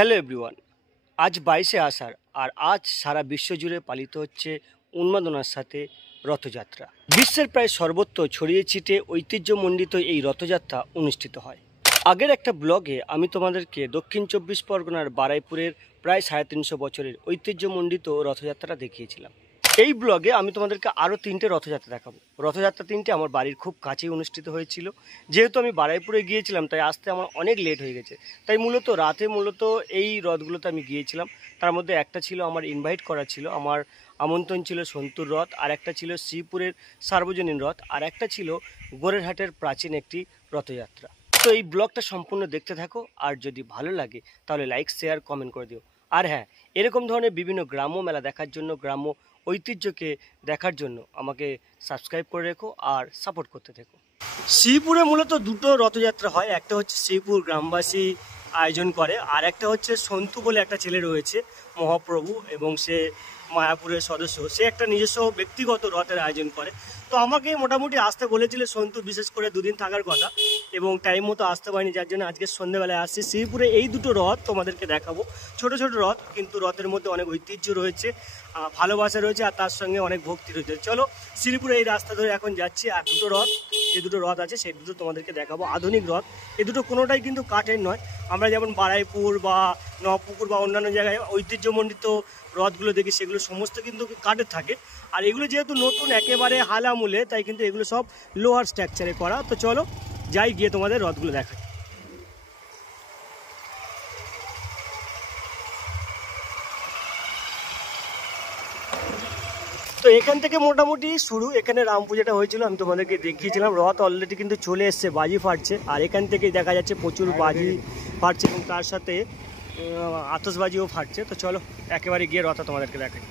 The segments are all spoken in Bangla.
হ্যালো এভরিওয়ান, আজ 22শে আষাঢ় আর আজ সারা বিশ্ব জুড়ে পালিত হচ্ছে উন্মাদনার সাথে রথযাত্রা। বিশ্বের প্রায় সর্বত্র ছড়িয়ে ছিটে ঐতিহ্যমণ্ডিত এই রথযাত্রা অনুষ্ঠিত হয়। আগের একটা ব্লগে আমি তোমাদেরকে দক্ষিণ 24 পরগনার বারাইপুরের প্রায় 350 বছরের ঐতিহ্যমণ্ডিত রথযাত্রা দেখিয়েছিলাম। এই ব্লগে আমি তোমাদেরকে আরও 3টে রথযাত্রা দেখাবো। রথযাত্রা 3টে আমার বাড়ির খুব কাছেই অনুষ্ঠিত হয়েছিল। যেহেতু আমি বারাইপুরে গিয়েছিলাম তাই আসতে আমার অনেক লেট হয়ে গেছে, তাই রাতে এই রথগুলোতে আমি গিয়েছিলাম। তার মধ্যে একটা ছিল আমার ইনভাইট করা ছিল, আমার আমন্ত্রণ ছিল সন্তুর রথ, আর একটা ছিল শ্রীপুরের সার্বজনীন রথ, আর একটা ছিল গোরেরহাটের প্রাচীন একটি রথযাত্রা। তো এই ব্লগটা সম্পূর্ণ দেখতে থাকো, আর যদি ভালো লাগে তাহলে লাইক, শেয়ার, কমেন্ট করে দিও। আর হ্যাঁ, এরকম ধরনের বিভিন্ন গ্রাম্য মেলা দেখার জন্য, গ্রাম্য ঐতিহ্যকে দেখার জন্য আমাকে সাবস্ক্রাইব করে রেখো আর সাপোর্ট করতে থেকো। শ্রীপুরে মূলত দুটো রথযাত্রা হয়, একটা হচ্ছে শ্রীপুর গ্রামবাসী আয়োজন করে, আর একটা হচ্ছে সন্তু বলে একটা ছেলে রয়েছে মহাপ্রভু, এবং সে মায়াপুরের সদস্য, সে একটা নিজস্ব ব্যক্তিগত রথের আয়োজন করে। তো আমাকে মোটামুটি আসতে বলেছিল সন্তু, বিশেষ করে দুদিন থাকার কথা, এবং টাইম মতো আসতে পারিনি, যার জন্য আজকে সন্ধ্যেবেলায় আসছি। শ্রীপুরে এই দুটো রথ তোমাদেরকে দেখাবো, ছোট ছোট রথ, কিন্তু রথের মধ্যে অনেক ঐতিহ্য রয়েছে, ভালোবাসা রয়েছে, আর তার সঙ্গে অনেক ভক্তি রয়েছে। চলো শ্রীপুরে এই রাস্তা ধরে এখন যাচ্ছি, আর দুটো রথ আছে সেই দুটো তোমাদেরকে দেখাবো। আধুনিক রথ, এই দুটো কোনোটাই কিন্তু কাঠের নয়। আমরা যেমন বারাইপুর বা নবপুকুর বা অন্যান্য জায়গায় ঐতিহ্যমণ্ডিত রথগুলো দেখি, সেগুলো সমস্ত কিন্তু কাঠের থাকে, আর এগুলো যেহেতু নতুন একেবারে হালামুলে, তাই কিন্তু এগুলো সব লোহার স্ট্রাকচারে করা। তো চলো যাই, গিয়ে তোমাদের রথগুলো দেখাই। তো এখান থেকে মোটামুটি শুরু। এখানে রাম পুজোটা হয়েছিল, আমি তোমাদেরকে দেখিয়েছিলাম। রথ অলরেডি কিন্তু চলে এসছে, বাজি ফাটছে, আর এখান থেকেই দেখা যাচ্ছে প্রচুর বাজি ফাটছে, এবং তার সাথে আতশবাজিও ফাটছে। তো চলো একেবারে গিয়ে রথটা তোমাদেরকে দেখাই।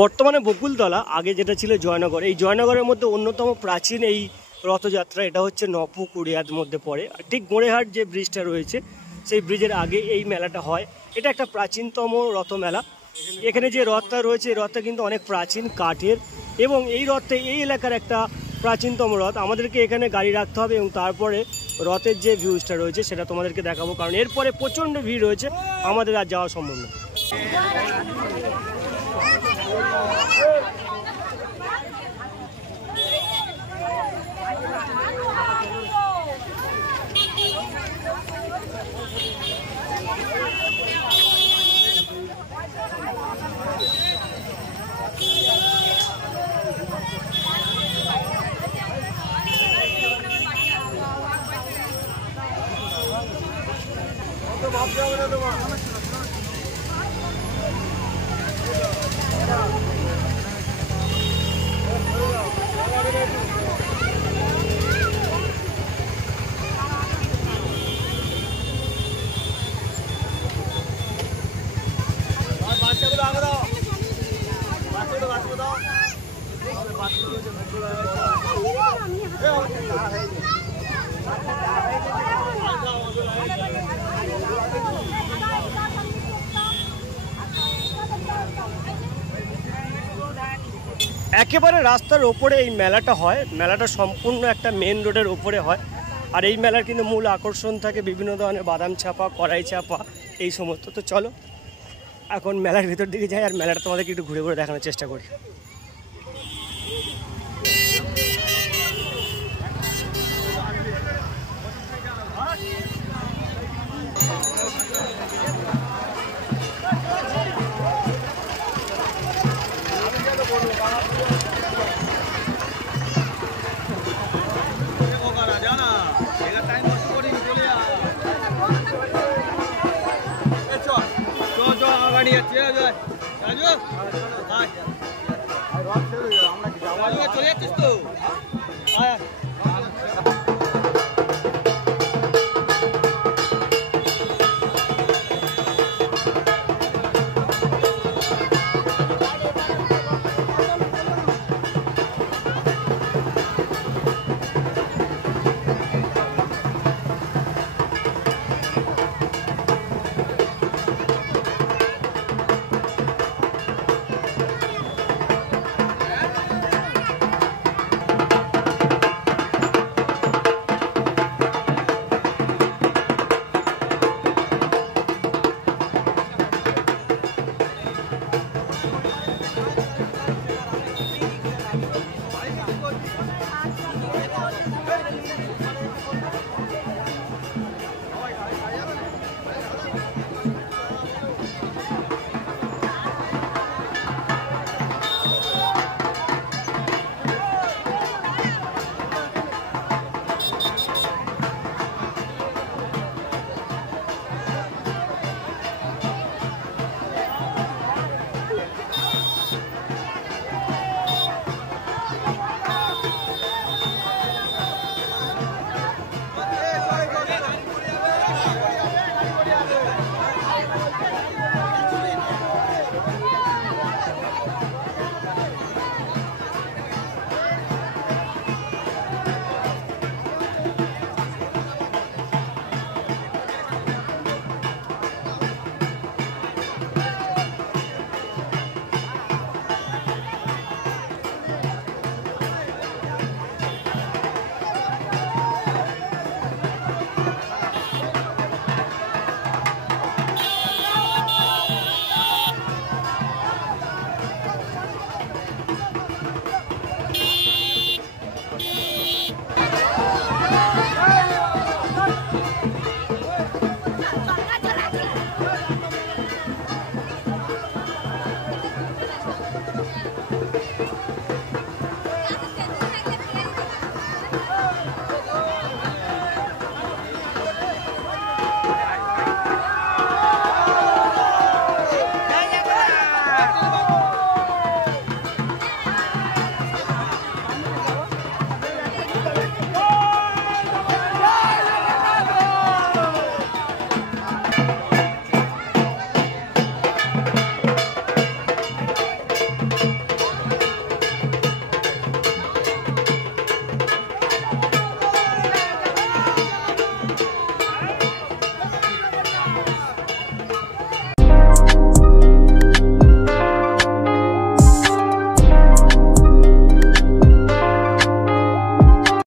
বর্তমানে বকুলতলা, আগে যেটা ছিল জয়নগর, এই জয়নগরের মধ্যে অন্যতম প্রাচীন এই রথযাত্রা, এটা হচ্ছে নপুকুড়িয়ার মধ্যে পড়ে। ঠিক গোড়েহাট যে ব্রিজটা রয়েছে সেই ব্রিজের আগে এই মেলাটা হয়। এটা একটা প্রাচীনতম রথ মেলা। এখানে যে রথটা রয়েছে এই রথটা কিন্তু অনেক প্রাচীন, কাঠের, এবং এই রথটা এই এলাকার একটা প্রাচীনতম রথ। আমাদেরকে এখানে গাড়ি রাখতে হবে এবং তারপরে রথের যে ভিউজটা রয়েছে সেটা তোমাদেরকে দেখাবো, কারণ এরপরে প্রচণ্ড ভিড় রয়েছে, আমাদের আর যাওয়া সম্ভব নয়। একেবারে রাস্তার ওপরে এই মেলাটা হয়। মেলাটা সম্পূর্ণ একটা মেন রোডের ওপরে হয়। আর এই মেলার কিন্তু মূল আকর্ষণ থাকে বিভিন্ন ধরনের বাদাম ছাপা, কড়াই ছাপা, এই সমস্ত। তো চলো এখন মেলার ভিতর দিকে যাই আর মেলাটা তোমাদেরকে একটু ঘুরে ঘুরে দেখানোর চেষ্টা করি। চলে যাচ্ছিস তো?